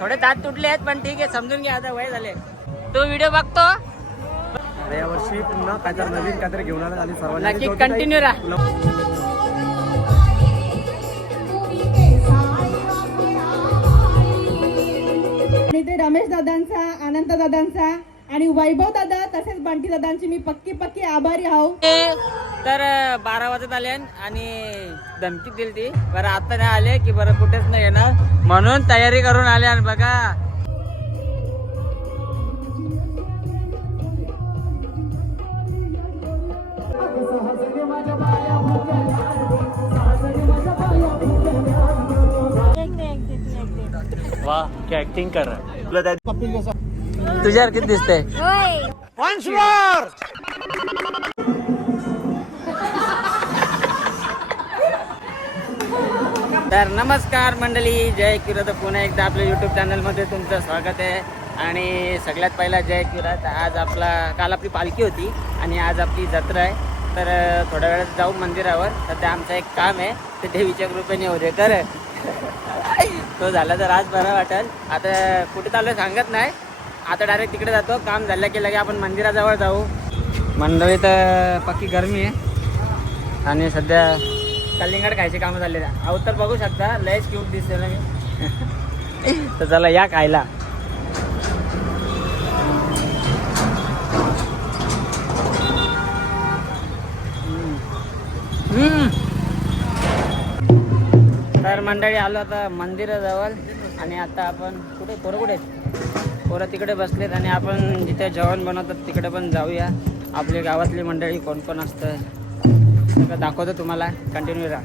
थोडे दात तुटले आहेत पण ठीक आहे समजून घ्या आता वय झाले. तो व्हिडिओ बघतो. यावर्षी पुन्हा काहीतरी नवीन काहीतरी घेऊन आलं आणि सर्वांनी नक्की कंटिन्यू राहा. आणि ते रमेश दादांचा आनंद दादांचा आणि वैभव दादा तसेच बंटी दादांची मी पक्की पक्की आभारी आहो. तर बारा वाजत आले आणि धमकी दिली ती. बरं आता नाही आले की बरं कुठेच नाही येणार. म्हणून तयारी करून आले आणि बघा. वा क्या ऍक्टिंग कर रहा तुझ्यावर किती दिसते तर नमस्कार मंडळी जय किरत पुन्हा एकदा आपल्या यूट्यूब चॅनलमध्ये तुमचं स्वागत आहे. आणि सगळ्यात पहिला जय किरत आज आपला काल आपली पालखी होती आणि आज आपली जत्रा आहे. तर थोड्या वेळात जाऊ मंदिरावर. सध्या आमचं एक काम आहे ते देवीच्या कृपेने होते तर तो झाला तर आज बरं वाटेल. आता कुठे चाललं सांगत नाही. आता डायरेक्ट तिकडे जातो. काम झालं की लगे आपण मंदिराजवळ जाऊ. मंडळी तर पक्की गरमी आहे. आणि सध्या कलिंगड खायचे कामं चालले अहो तर बघू शकता लयच क्यूट दिसते ना मी. तर चला या खायला. तर मंडळी आलो आता मंदिराजवळ आणि आता आपण कुठे? पोरं कुठे आहेत? पोरं तिकडे बसलेत आणि आपण जिथे जेवण बनवतात तिकडे पण जाऊया. आपली गावातली मंडळी कोण कोण असतं? सगळं दाखवतो तुम्हाला. कंटिन्यू राहा.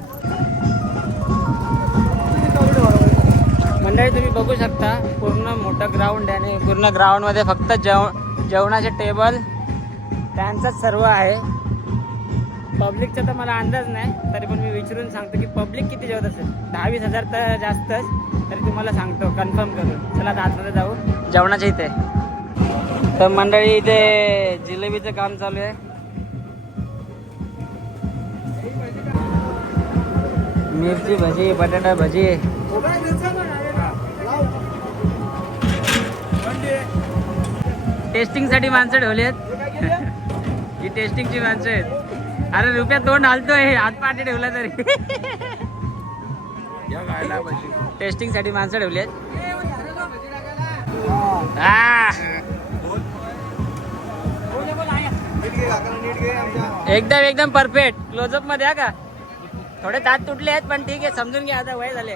मंडळी तुम्ही बघू शकता पूर्ण मोठं ग्राउंड आहे आणि पूर्ण ग्राउंडमध्ये फक्त जेव जेवणाचे टेबल त्यांचंच सर्व आहे. पब्लिकचा तर मला अंदाज नाही तरी पण मी विचारून सांगतो की पब्लिक किती जेवत असेल? दहावीस हजार तर जास्तच तरी तुम्हाला सांगतो कन्फर्म करून. चला आतमध्ये जाऊ. जेवणाच्या इथे. तर मंडळी इथे जिलेबीचं काम चालू आहे. मिरची भजी बटाटा भजी. टेस्टिंगसाठी माणसं ठेवली आहेत ही टेस्टिंगची माणसं आहेत. अरे रुपया तोंड हालतोय. हात पाठी ठेवला तरी. टेस्टिंगसाठी माणसं ठेवली आहेत एकदम एकदम परफेक्ट क्लोजअपमध्ये हा का? थोडे दात तुटले आहेत पण ठीक आहे समजून घ्या आता वय झाले.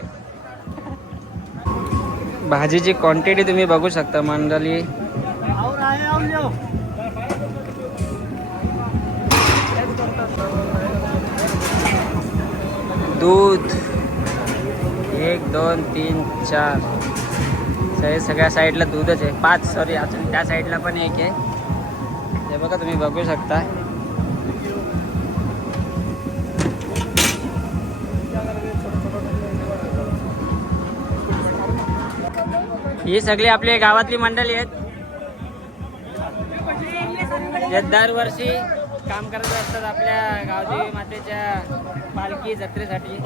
भाजीची क्वांटिटी तुम्ही बघू शकता मंडळी. दूध. एक दोन तीन चार. हे सगळ्या साईडला दूधच आहे. पाच सॉरी अजून त्या साईडला पण एक आहे. ते बघा तुम्ही बघू शकता. ही सगळी आपली गावातली मंडळी आहेत. जे दरवर्षी काम करत असतात आपल्या गावदेवी मातेच्या पालखी जत्रेसाठी.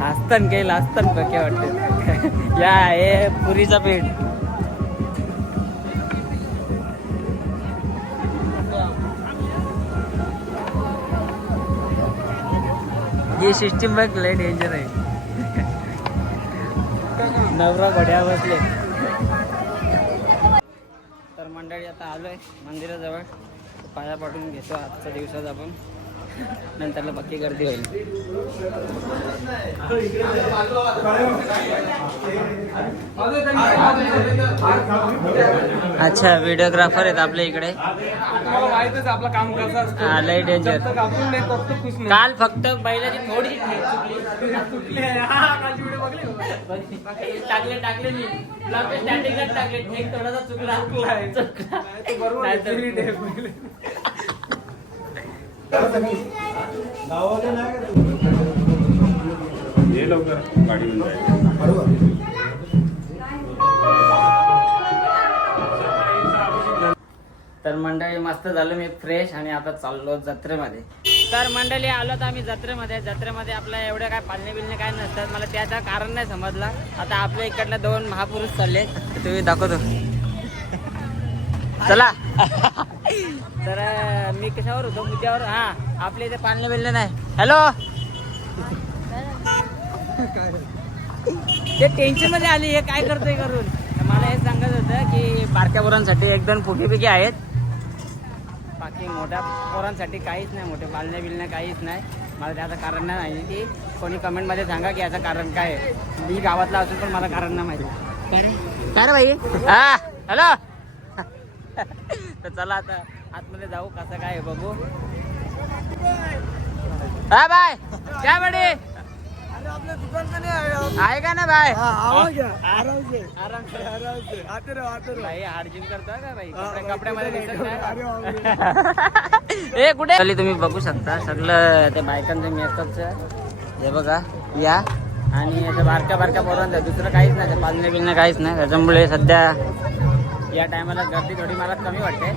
हसतन काही लाजतन बके वाटते या हे पुरीचा पीठ. ही सिस्टीम बघ लय डेंजर आहे. नवरा घड्या बसले. तर मंडळी आता आलोय मंदिराजवळ. पाया पाठवून घेतो आजच्या दिवसात आपण. नंतरला बाकी गर्दी होईल अच्छा व्हिडिओग्राफर आहेत आपल्या इकडे आपलं काम कसं लय डेंजर काल फक्त बैलाची. हा, का? टाकले टाकले मी टाकले थोडासा चुकला. चुकला ते बरोबर आहे, नाहीतर- delete आहे पहिले. ये लवकर गाडी घेऊन जायचं. तर मंडळी मस्त झालो मी फ्रेश आणि आता चाललो जत्रेमध्ये. तर मंडळी आलो तर आम्ही जत्रेमध्ये. जत्रेमध्ये आपल्या एवढं काय पालणे बिलणे काय नसतात. मला त्याचं कारण नाही समजलं. आता आपल्या इकडनं दोन महापुरुष चालले. तुम्ही दाखवतो. चला. तर मी कशावर होतो? मुद्द्यावर? हा आपल्या इथे पालणे बिलणे नाही. हॅलो ते टेन्शनमध्ये आली हे काय करतोय करून? मला हे सांगत होतं की बारक्या पोरांसाठी एक दोन फुगे बिगे आहेत. बाकी मोठ्या पोरांसाठी काहीच नाही मोठे पालणे बिलणे काहीच नाही. मला त्याचं कारण नाही की कोणी कमेंटमध्ये सांगा की याचं कारण काय आहे. मी गावातला असून पण मला कारण नाही माहिती. काय रे भाई हा हॅलो तर चला आता आतमध्ये जाऊ कसं काय बघू. हा बाय. काय बडे? आहे का ना बाय? हार्जिन का कपड्यामध्ये कुठे खाली तुम्ही बघू शकता. सगळं ते बायकांचं मेकअपचं हे बघा या. आणि ते बारक्या बारक्या पोरांचं. दुसरं काहीच नाही ते पालणे बिलणे काहीच नाही. त्याच्यामुळे सध्या या टायमाला गर्दी थोडी मला कमी वाटते.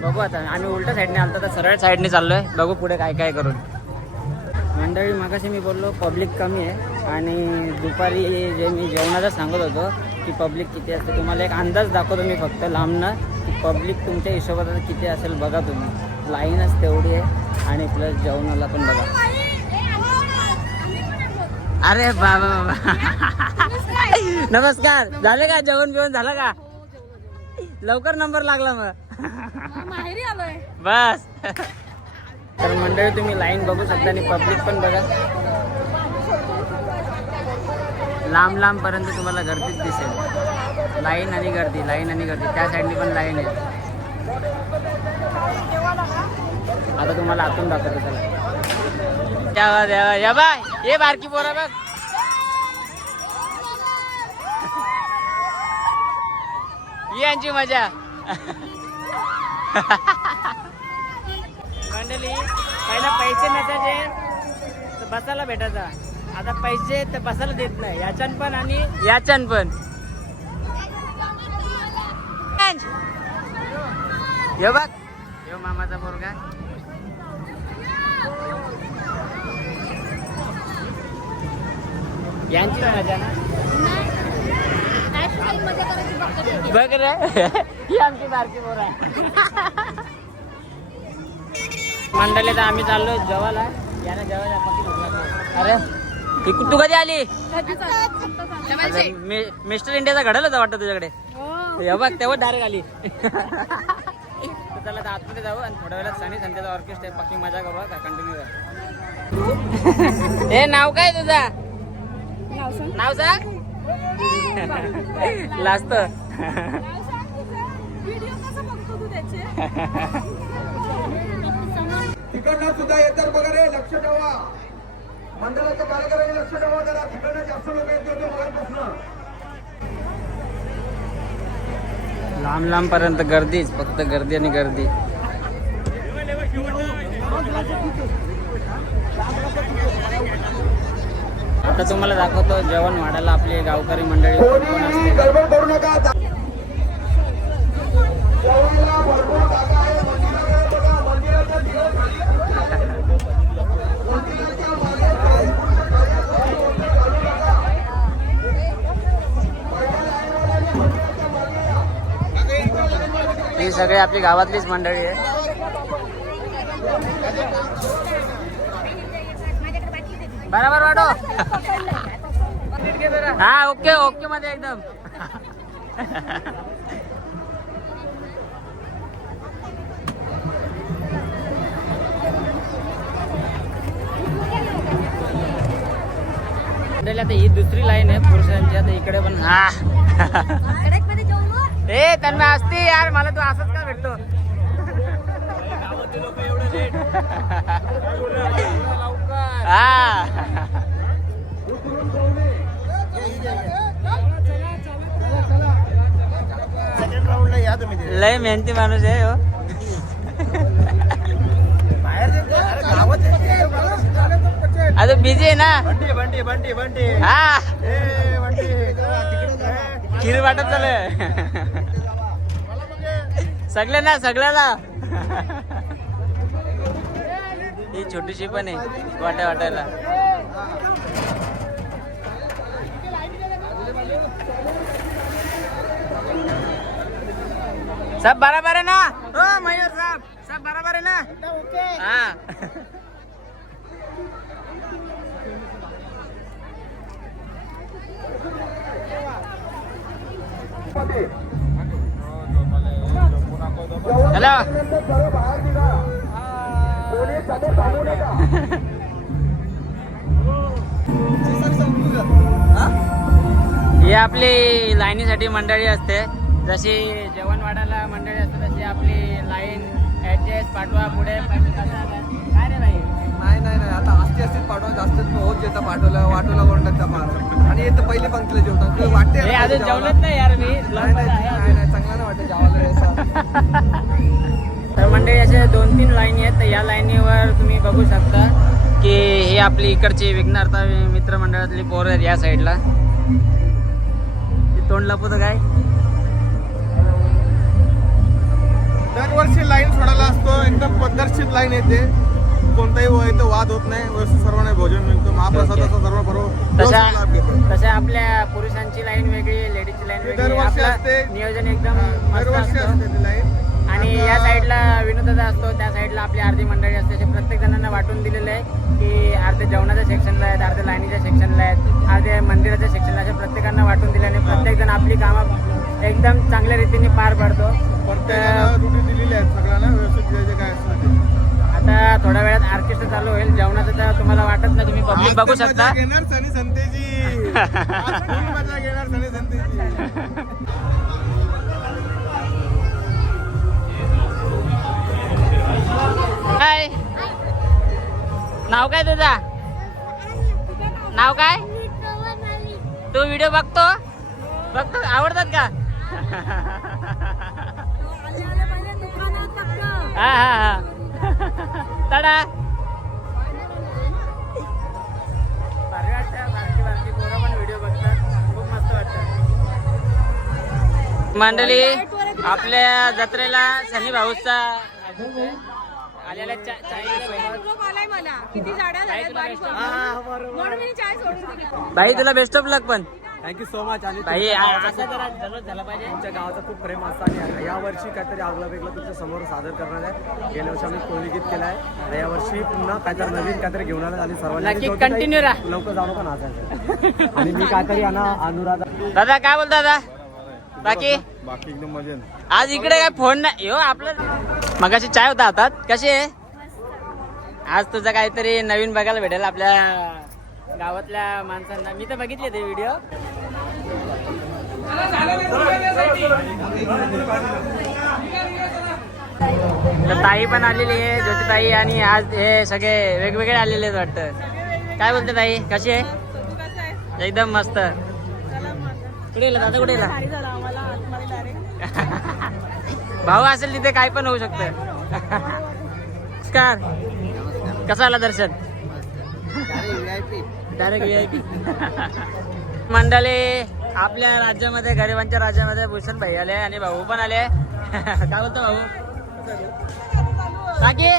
बघू आता आम्ही उलट्या साईडने आलो तर सरळ साईडने चाललोय. बघू पुढे काय काय करून. मंडळी मागाशी मी बोललो पब्लिक कमी आहे. आणि दुपारी जे मी जेवणाचं सांगत होतो की पब्लिक किती असते तुम्हाला एक अंदाज दाखवतो मी फक्त लांबनं की पब्लिक तुमच्या हिशोबात किती असेल बघा तुम्ही. लाईनच तेवढी आहे आणि प्लस जेवणाला पण बघा. अरे बाबा बाबा. नमस्कार. झाले का? जेवण बिवण झालं का? लवकर नंबर लागला मग. माहेरी आलोय. बस. तर मंडळी तुम्ही लाईन बघू शकता आणि पब्लिक पण बघा. लांब लांब पर्यंत तुम्हाला गर्दीच दिसेल. लाईन आणि गर्दी लाईन आणि गर्दी. त्या साईडनी पण लाईन आहे. आता तुम्हाला आतून दाखवतो चला. देवा या बाय. ये बारकी पोरा बघ. यांची मजा. मंडळी पहिला पैसे नसायचे तर बसायला भेटायचा आता पैसे तर बसायला देत नाही. याच्यान पण आणि याच्यान पण. यो बघ. यो मामाचा पोरगा. यांची मजा ना? बघ रे. ही आमची बारकी आहे. मंडळी तर आम्ही चाललो जेवायला यानं जेवायला पक्की. अरे ही तू कधी आली? अरे, मी- मिस्टर इंडियाचा घडल होता वाटतं तुझ्याकडे. हे बघ तेव्हा डायरेक्ट आली. तर चला आता आतमध्ये जाऊ आणि थोड्या वेळात सनी संध्याचा ऑर्केस्ट्रा पक्की मजा करू का? कंटिन्यू हे नाव काय तुझा? नाव सांग. लाजत तिकडनं सुद्धा येतात बघा रे लक्ष ठेवा. मंडळाच्या कार्यक्रमाने लक्ष ठेवा जरा तिकडनं जास्त लोक येत होते मगापासून लांब लांब पर्यंत गर्दीच फक्त गर्दी आणि गर्दी. आता तुम्हाला दाखवतो जेवण वाढायला आपली गावकरी मंडळी कोण असते. ही सगळी आपली गावातलीच मंडळी आहे. बरोबर वाटो हा ओके ओके मध्ये एकदम. आता ही दुसरी लाईन आहे पुरुषांची आता इकडे पण हा. ए तन्मय असते यार मला तू असंच का भेटतो? हा. लय मेहनती माणूस आहे हो. आता बिझी आहे ना? बंटी बंटी बंटी बंटी. हा. ए बंटी. खीर वाटत चालू सगळ्यांना सगळ्याला ही छोटीशी पण आहे वाट्या वाटायला. सब बराबर है ना? ओ मयूर साहब. सब बराबर है ना? हाँ. हॅलो. ही आपली लाईनीसाठी मंडळी असते. जशी जेवण वाढायला मंडळी असते तशी आपली लाईन ऍडजस्ट पाठवा पुढे? काय रे भाई? नाही नाही नाही. आता असते असते पाठवा जास्त होत येतं पाठवलं वाटोला कोण टाकता पार आणि येतं पहिले पंक्तीला जेवतात वाटते अजून. जेवलेत नाही यार मी. नाही नाही चांगलं नाही वाटत जेवायला. तर मंडळी असे दोन तीन लाईनी आहेत. तर या लाईनीवर तुम्ही बघू शकता की ही आपली इकडची विघ्नार्था मित्रमंडळातली पोरं आहेत या साईडला तोंड लपवतं काय? दरवर्षी लाईन सोडायला असतो. एकदम पद्धतशीर लाईन येते कोणताही व- इथं वाद होत नाही. सर्वांना भोजन मिळतं. महाप्रसादाचा सर्व बरोबर आपल्या पुरुषांची लाईन वेगळी लेडीजची लाईन वेगळी असते. नियोजन एकदम दरवर्षी असतं. ती लाईन. आणि या साईडला विनोदाचा असतो. त्या साईडला आपली अर्धी मंडळी असते. असे प्रत्येक जणांना वाटून दिलेलं आहे की अर्धे जेवणाच्या सेक्शनला आहेत अर्धे लाईनीच्या सेक्शनला आहेत अर्धे मंदिराच्या सेक्शनला अशा प्रत्येकांना वाटून दिल्याने प्रत्येक जण आपली कामं एकदम चांगल्या रीतीने पार पाडतो. आता थोड्या वेळात ऑर्केस्ट्रा चालू होईल जेवणाचं तर तुम्हाला वाटत नाही तुम्ही पब्लिक बघू शकता. घेणार सनी फुल मजा घेणार सनी काय? नाव काय तुझा? नाव काय? तू व्हिडिओ बघतो? बघतो? आवडतात का? हा हा हा. तडा. भारी वाटतं बारकी बारकी पोरं पण व्हिडिओ बघतात खूप मस्त वाटतं मंडळी आपल्या जत्रेला शनी भाऊचा आलेला भाई तुला बेस्ट ऑफ लक पण. थँक्यू सो मच आणि भाई तुमच्या आ- गावाचं असं जरा जरूर झालं पाहिजे. तुमच्या गावाचं खूप प्रेम असतं आणि या वर्षी काहीतरी आगलं वेगळं तुमच्यासमोर सादर करणार आहे. गेल्या वर्षी आम्ही कोळी गीत केलं आहे आणि या वर्षी पुन्हा काहीतरी नवीन काहीतरी घेऊन आलं आणि सर्वांनी नक्की शेवटी काही continue राहा. लवकर जाणं पण नाचायचं आणि मी काहीतरी आणा अनुराधा. दादा काय बोलता दादा? बाकी? बाकी एकदम मजेत. आज इकडे काय फोन नाही? हो आपलं मगाशी चाय होता हातात. कशी आहे? आज तुझं काहीतरी नवीन बघायला भेटेल आपल्या गावातल्या माणसांना. मी तर बघितले ते व्हिडिओ ताई पण आलेली आहे ज्योती ताई आणि आज हे सगळे वेगवेगळे आलेले आहेत वाटतं. काय बोलते ताई? कशी आहे? एकदम मस्त. कुठे गेला दादा? कुठे गेला? भाऊ असेल तिथे काय पण होऊ शकतं. नमस्कार. कसं आला दर्शन? डायरेक्ट व्ही आय पी मंडळी आपल्या राज्यामध्ये गरिबांच्या राज्यामध्ये भूषण भाई आले आणि भाऊ पण आले. काय बोलतो भाऊ? बाकी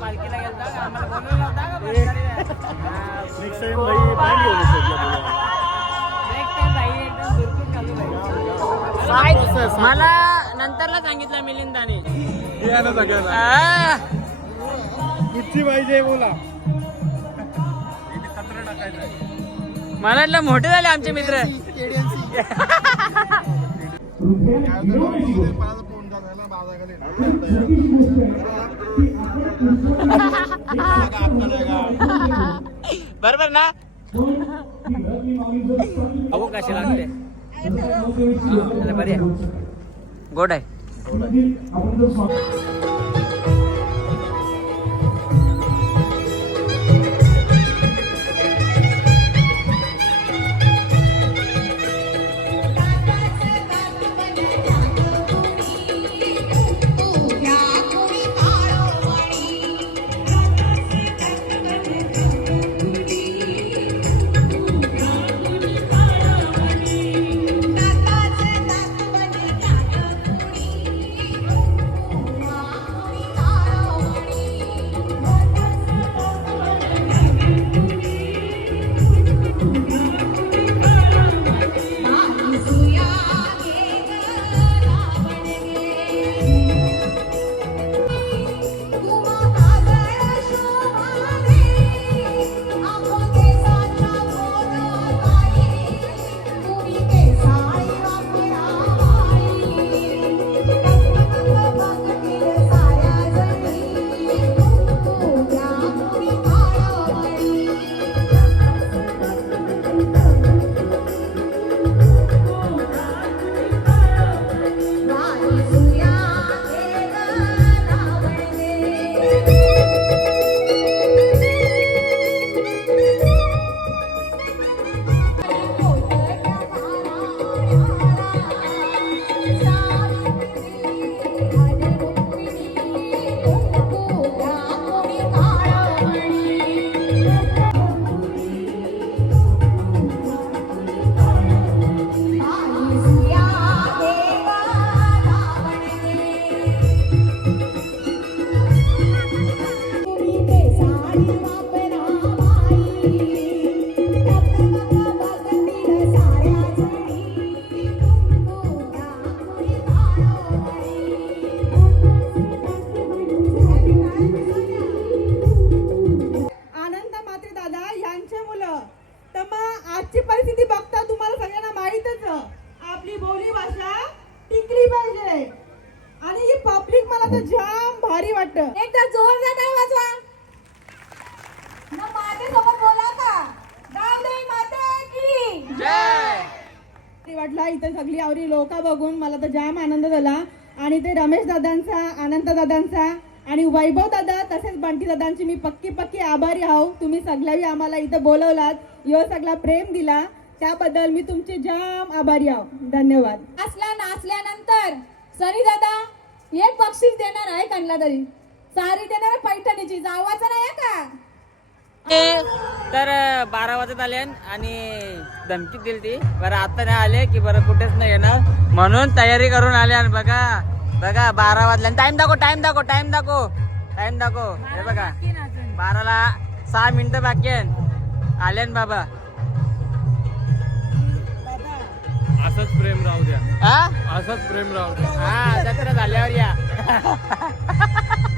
पालखीला. मला नंतरला सांगितलं मिलिंदाने. कुठची पाहिजे बोला. मला वाटलं मोठे झाले आमचे मित्र. बरोबर ना? अहो कसे लागते बरी. आहे. गोड आहे एकदा जोरदार काय वाजवा. मग माझ्यासोबत बोला का गावदेवी माता की. भारी वाटला इथे सगळी आवरी लोक बघून मला तर जाम आनंद झाला. आणि ते रमेश दादांचा अनंत दादांचा आणि वैभव दादा तसेच बंटी दादांची मी पक्की पक्की आभारी आहो. तुम्ही सगळ्याही आम्हाला इथं बोलवलात. यो सगळा प्रेम दिला. त्याबद्दल मी तुमचे जाम आभारी आहो. धन्यवाद. नाचला नाचल्यानंतर सरी दादा एक बक्षीस देणार आहे कानला तरी सारी देणार आहे पैठणीची. जावाचं नाही आहे का? तर बारा वाजत आले आणि धमकी दिली ती बरं आता नाही आले की बरं कुठेच नाही येणार. म्हणून तयारी करून आले आणि बघा बघा बारा वाजले. टाइम दाखव टाइम दाखव टाइम दाखव. टाइम दाखव. हे बघा बाराला सहा मिनिटं बाकी आहेत. आले ना बाबा. असंच प्रेम राहू द्या. हा असंच प्रेम राहू द्या. हा जत्रा झाल्यावर या.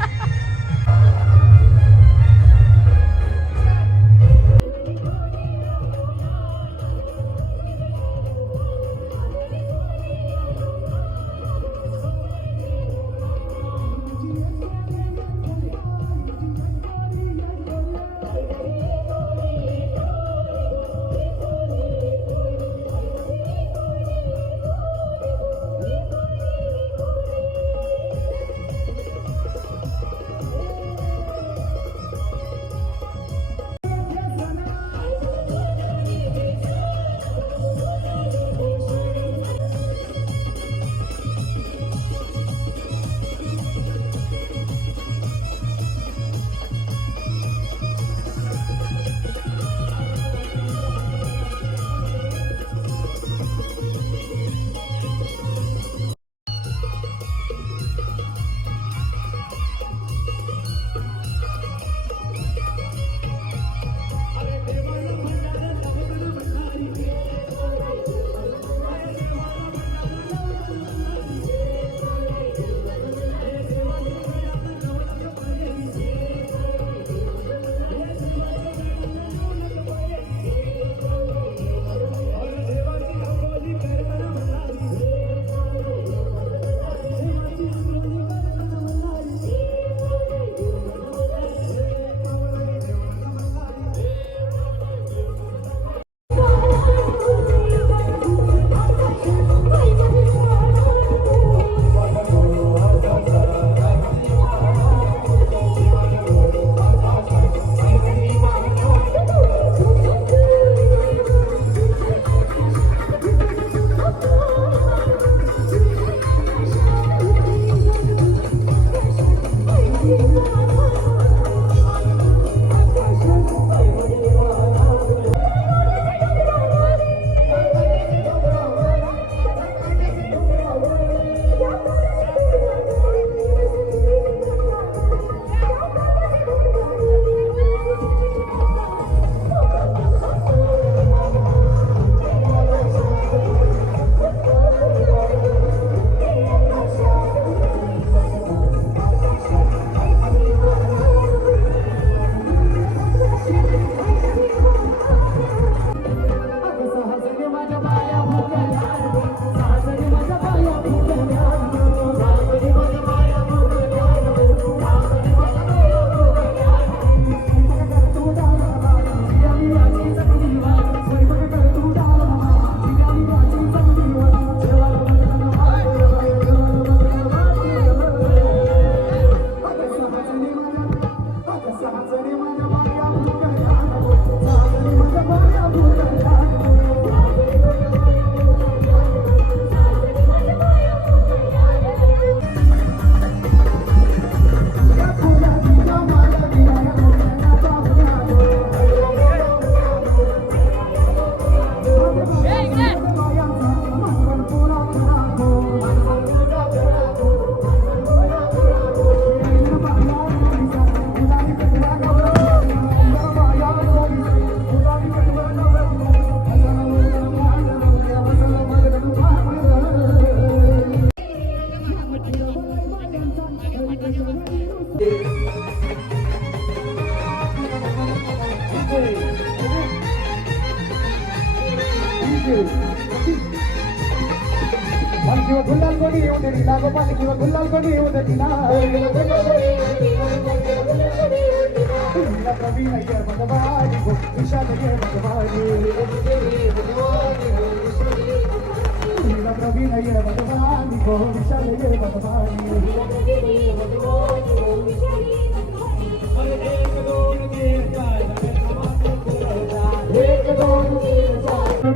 ऐशी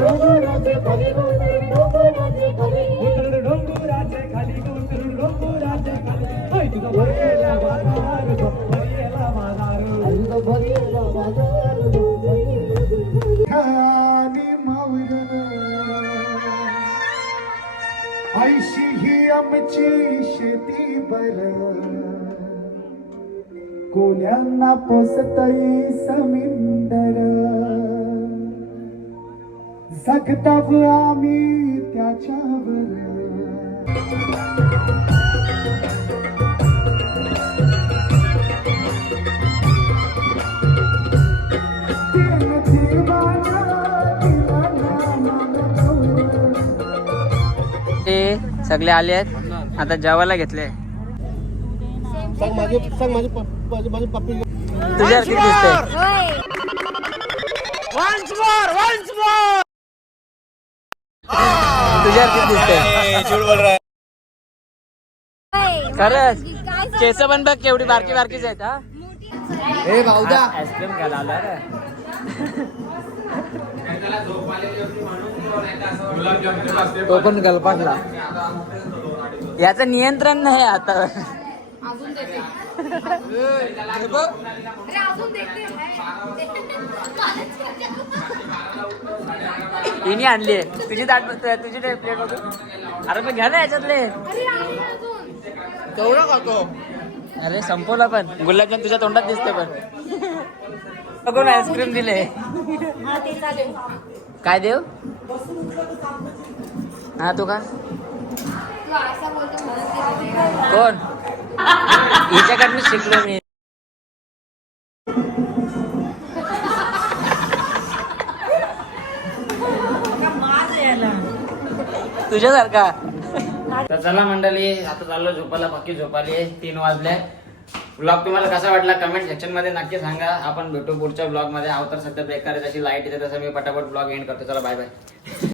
ही आमची शेती बर। कोल्यांना पोसतई समिंदर। आम्ही त्याच्यावर. सगळे आले आहेत. आता जेवायला घेतले. तुझ्या किती दिसते खरंच. केस पण बघ केवढी बारकी बारकीच आहेत हा. ए भाऊदा आईस्क्रीम खायला आला रे. तो पण गलपाटला याचं नियंत्रण नाही आता. तिने आणली तुझी ताट तुझी प्लेट बघू अरे पण घ्या ना याच्यातले. तेवढा खातो? अरे संपवला पण. गुलाबजाम तुझ्या तोंडात दिसते पण. बघून आईस्क्रीम दिले. काय देव? हा तू का कोण? हिच्याकडनं शिकलो मी. तुझ्यासारखा. तर चला मंडळी आता चाललो झोपायला बाकी झोपाली तीन वाजले. ब्लॉग तुम्हाला कसा वाटला कमेंट सेक्शनमध्ये नक्की सांगा. आपण भेटू पुढच्या ब्लॉगमध्ये. आवतर सध्या बेकार आहे जशी लाइट येते तसं मी पटापट ब्लॉग एंड करतो. चला बाय बाय